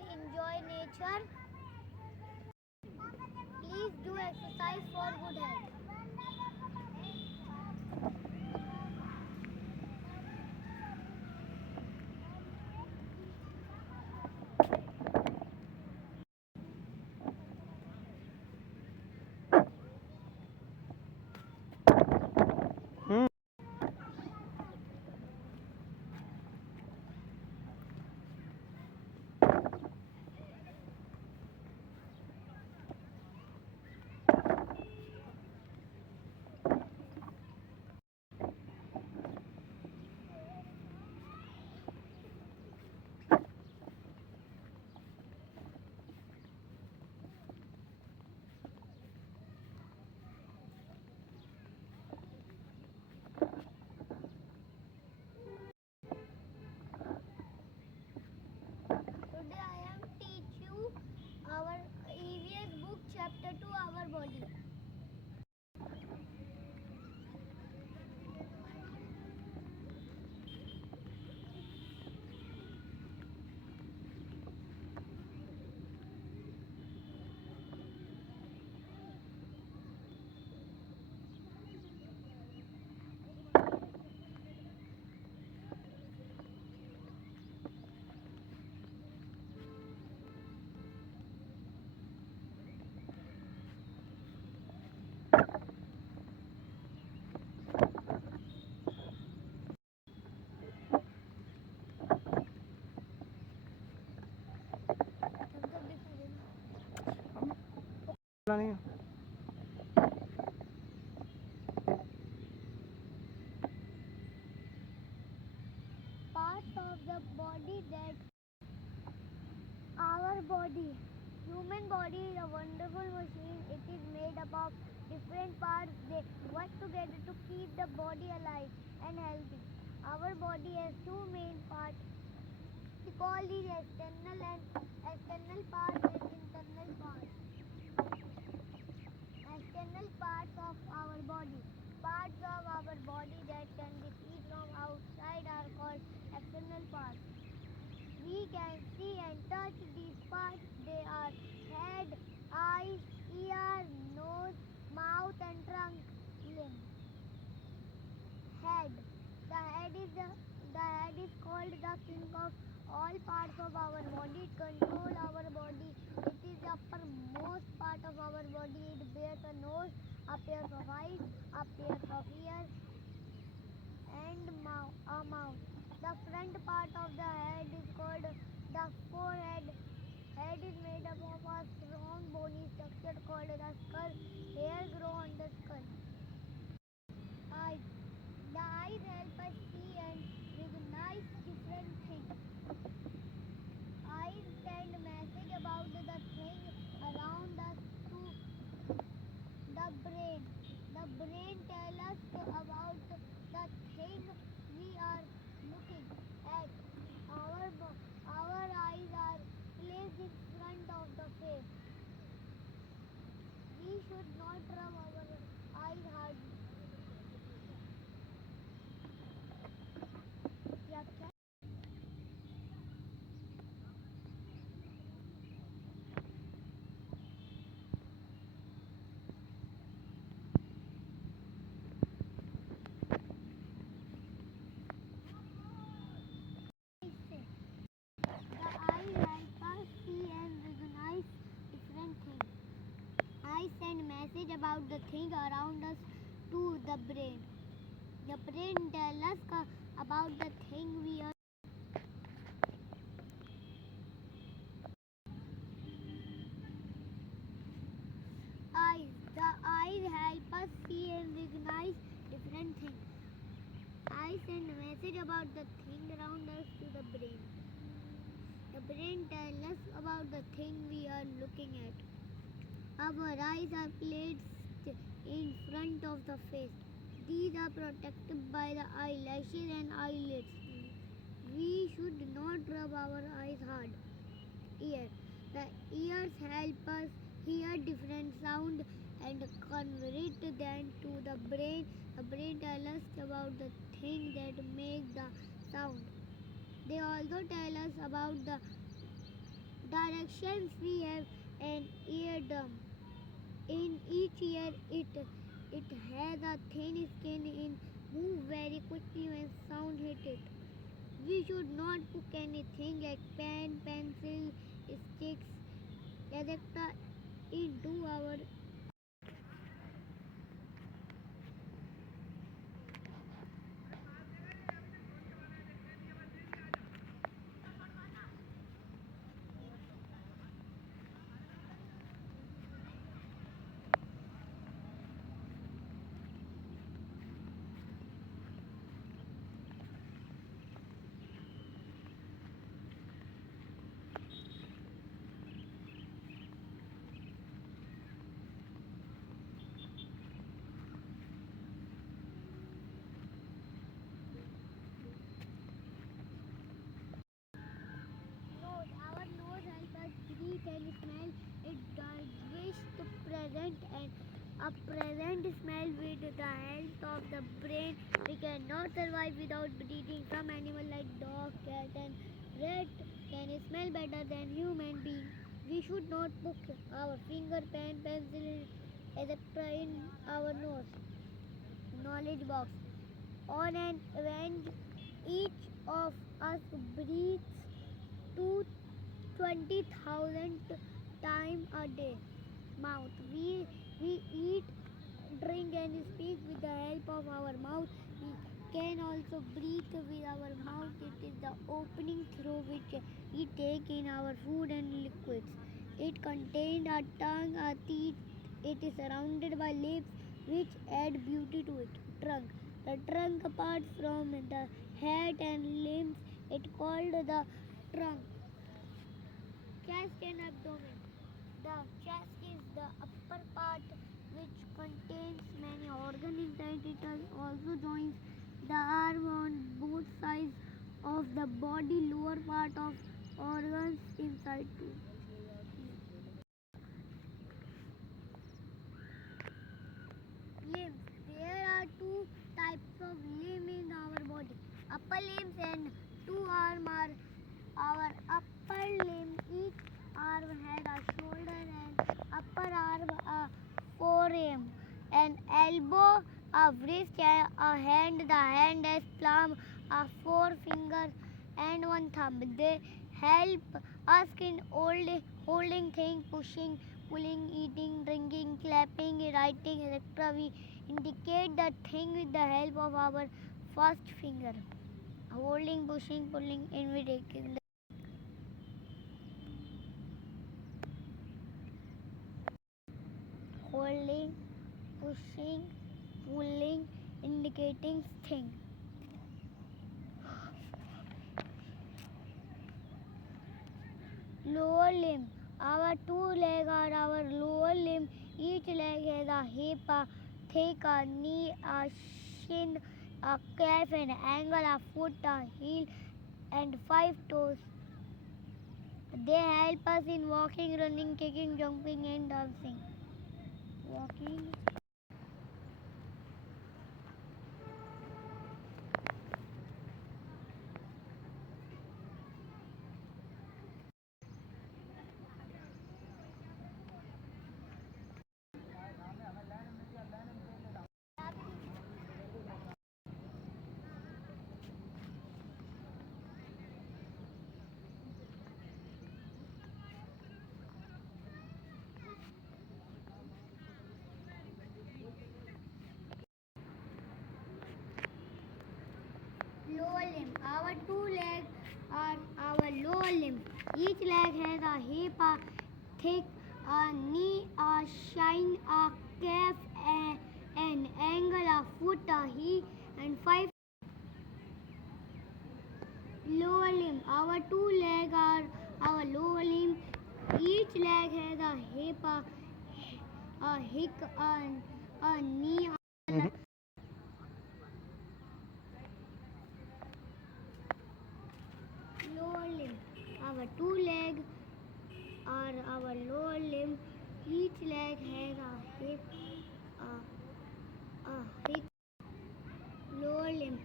and enjoy nature. Please do exercise for good health. Hmm Today I am teach you our EVS book chapter 2 our body. नहीं है। Parts of the body that our body. Human body is a wonderful machine. It is made up of different parts. They work together to keep the body alive and healthy. Our body has two main parts. We call these external parts and internal parts. External parts of our body. Parts of our body that can be seen from outside are called external parts. We can see and touch these parts. They are head, eyes, ear, nose, mouth and trunk, limb. Head. The head is called the king of all parts of our body. It controls our body. It is the uppermost part of our body. It bears a nose, a pair of eyes, a pair of ears, and a mouth. The front part of the head is called the forehead. Head is made up of a strong bony structure called the skull. Hair grow on the skull. Eyes. The eyes help us see and recognize different things. Eyes send message about the thing around us to the brain. The brain tells us about the thing we are looking at. Our eyes are placed in front of the face. We should not rub our eyes hard. व्याख्या The eye helps us see and recognize different things. Eyes send message about the thing around us to the brain. The brain tells us about the thing we are. Eyes. The eyes help us see and recognize different things. Eyes send message about the thing around us to the brain. The brain tells us about the thing we are looking at. Our eyes are placed in front of the face. These are protected by the eyelashes and eyelids. We should not rub our eyes hard. Ears. The ears help us hear different sounds and convert them to the brain. The brain tells us about the thing that makes the sound. They also tell us about the directions. We have an eardrum. In each ear, it has a thin skin and move very quickly when sound hit it. We should not cook anything like pen, pencil, sticks, etc. into our. Nose. Our nose helps us breathe and smell. It digest the present and a present smell with the help of the brain. We cannot survive without breathing. Some animals like dog, cat, and rat can smell better than human beings. We should not put our finger, pen, pencil, etc. in our nose. Knowledge box. On an average, each of us breathes to 20,000 times a day. Mouth. We eat, drink, and speak with the help of our mouth. We can also breathe with our mouth. It is the opening through which we take in our food and liquids. It contains a tongue, a teeth. It is surrounded by lips, which add beauty to it. Trunk. The trunk apart from the head and limbs, it called the trunk. Chest and abdomen. The chest is the upper part which contains many organs inside. It also joins the arm on both sides of the body. Lower part of organs inside too. Limbs. There are two types of limb in our body. Upper limbs and two arms are our upper limb. Each arm has a shoulder and upper arm a forearm, an elbow, a wrist, and a hand. The hand has palm, a forefinger, and one thumb. They help us in holding things, pushing, pulling, eating, drinking, clapping, writing, etc. We indicate the thing with the help of our first finger. Holding, pushing, pulling, indicating. Holding, pushing, pulling, indicating thing. Lower limb. Our two legs are our lower limb. Each leg has a hip, a thick, a knee, a shin, a calf, an ankle, a foot, a heel, and 5 toes. They help us in walking, running, kicking, jumping, and dancing. Walking. Lower limb. Our two legs are our lower limb. Each leg has a hip, a thick, a knee, a shin, a calf, an ankle, a foot, a heel, and 5. Lower limb. Our two legs are our lower limb. Each leg has a hip, a hick, a knee. Lower limb. Our two legs are our lower limb. Each leg has a hip, a hick. Lower limb.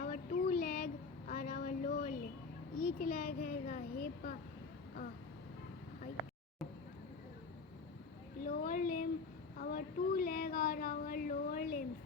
Our two legs are our lower limb. Each leg has a hip, two legs are our lower limbs.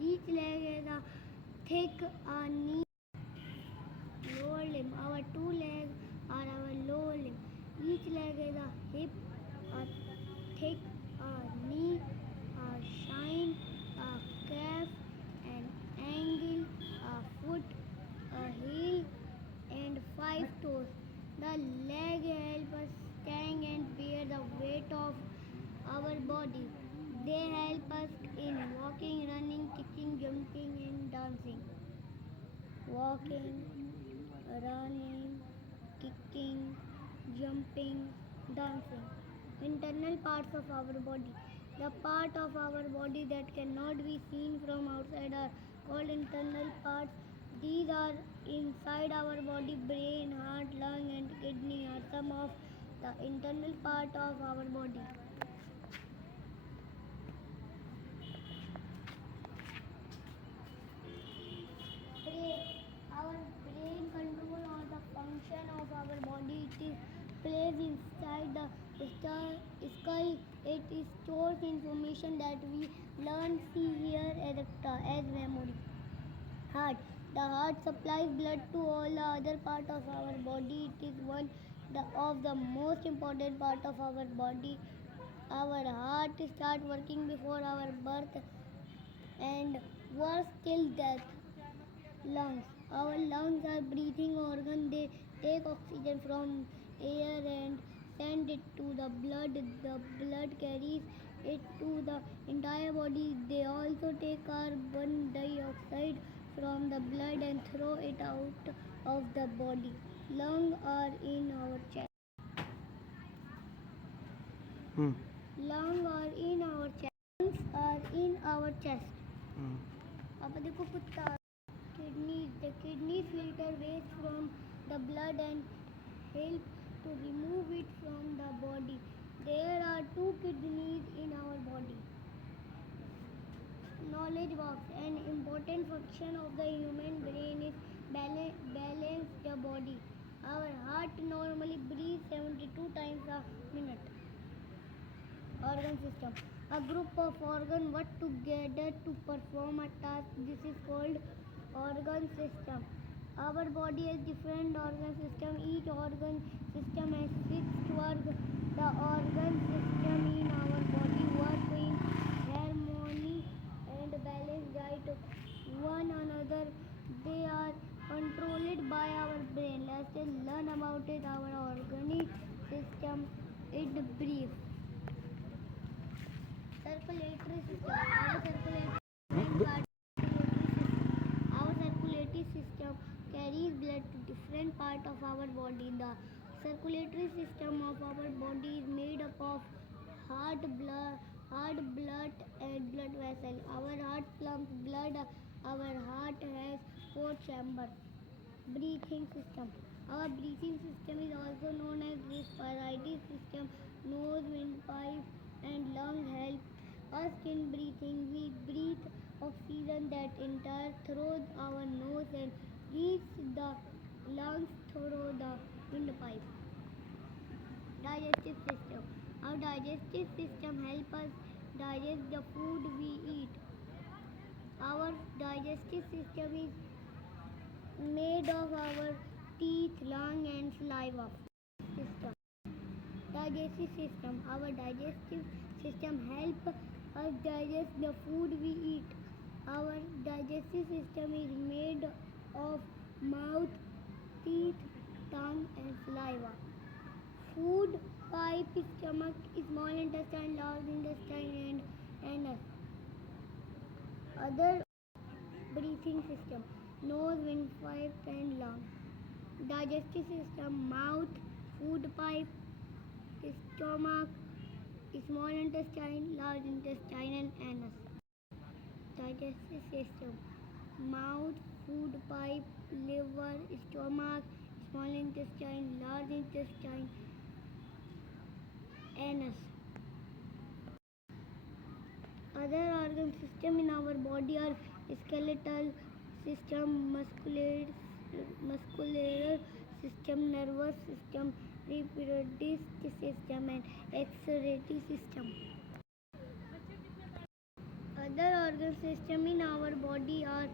Each leg is a thick knee. Lower limb. Our two legs are our lower limb. Each leg is a hip, a thick knee, a shin, a calf, an ankle, a foot, a heel, and five toes. The leg help us stand and bear the weight of our body. They help us in walking, running, kicking, jumping, and dancing. Walking, running, kicking, jumping, dancing. Internal parts of our body. The part of our body that cannot be seen from outside are called internal parts. These are inside our body. Brain, heart, lung, and kidney are some of the internal part of our body. Brain. Our brain control all the function of our body. It is placed inside the skull. It stores information that we learn, see, hear as memory. Heart. The heart supplies blood to all the other part of our body. It is one of the most important part of our body. Our heart start working before our birth and works till death. Lungs. Our lungs are breathing organ. They take oxygen from air and send it to the blood. The blood carries it to the entire body. They also take carbon dioxide from the blood and throw it out of the body. Lungs are in our chest. Hmm. Lungs are in our chest. Lungs are in our chest. अब देखो कुत्ता. Kidneys. The kidneys filter waste from the blood and help to remove it from the body. There are two kidneys in our body. Knowledge box. An important function of the human brain is balance the body. Our heart normally breathes 72 times a minute. Organ system. A group of organs work together to perform a task. This is called organ system. Our body has different organ system. Each organ system has fixed work. The organ system in our body work in harmony and balance right one another. They are controlled by our brain. Let's learn about it. Our organic system in brief. Circulatory system. Our circulatory system carries blood to different parts of our body. The circulatory system of our body is made up of heart, blood, and blood vessel. Our heart pumps blood. Our heart has four chambers. Breathing system. Our breathing system is also known as respiratory system. Nose, windpipe, and lung help us in breathing. We breathe oxygen that enters through our nose and reaches the lungs through the windpipe. Digestive system. Our digestive system helps us digest the food we eat. Our digestive system is made of our teeth, lung, and saliva. System. Digestive system. Our digestive system helps us digest the food we eat. Our digestive system is made of mouth, teeth, tongue, and saliva. Food pipe, stomach, small intestine, large intestine, and anus. Other breathing system: nose, windpipe, and lung. Digestive system: mouth, food pipe, stomach, small intestine, large intestine, and anus. Digestive system: mouth, food pipe, liver, stomach, small intestine, large intestine, anus. Other organ system in our body are skeletal system, muscular system, nervous system, reproductive system, and excretory system. organ system in our body are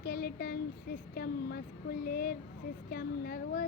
skeleton system, muscular system, nervous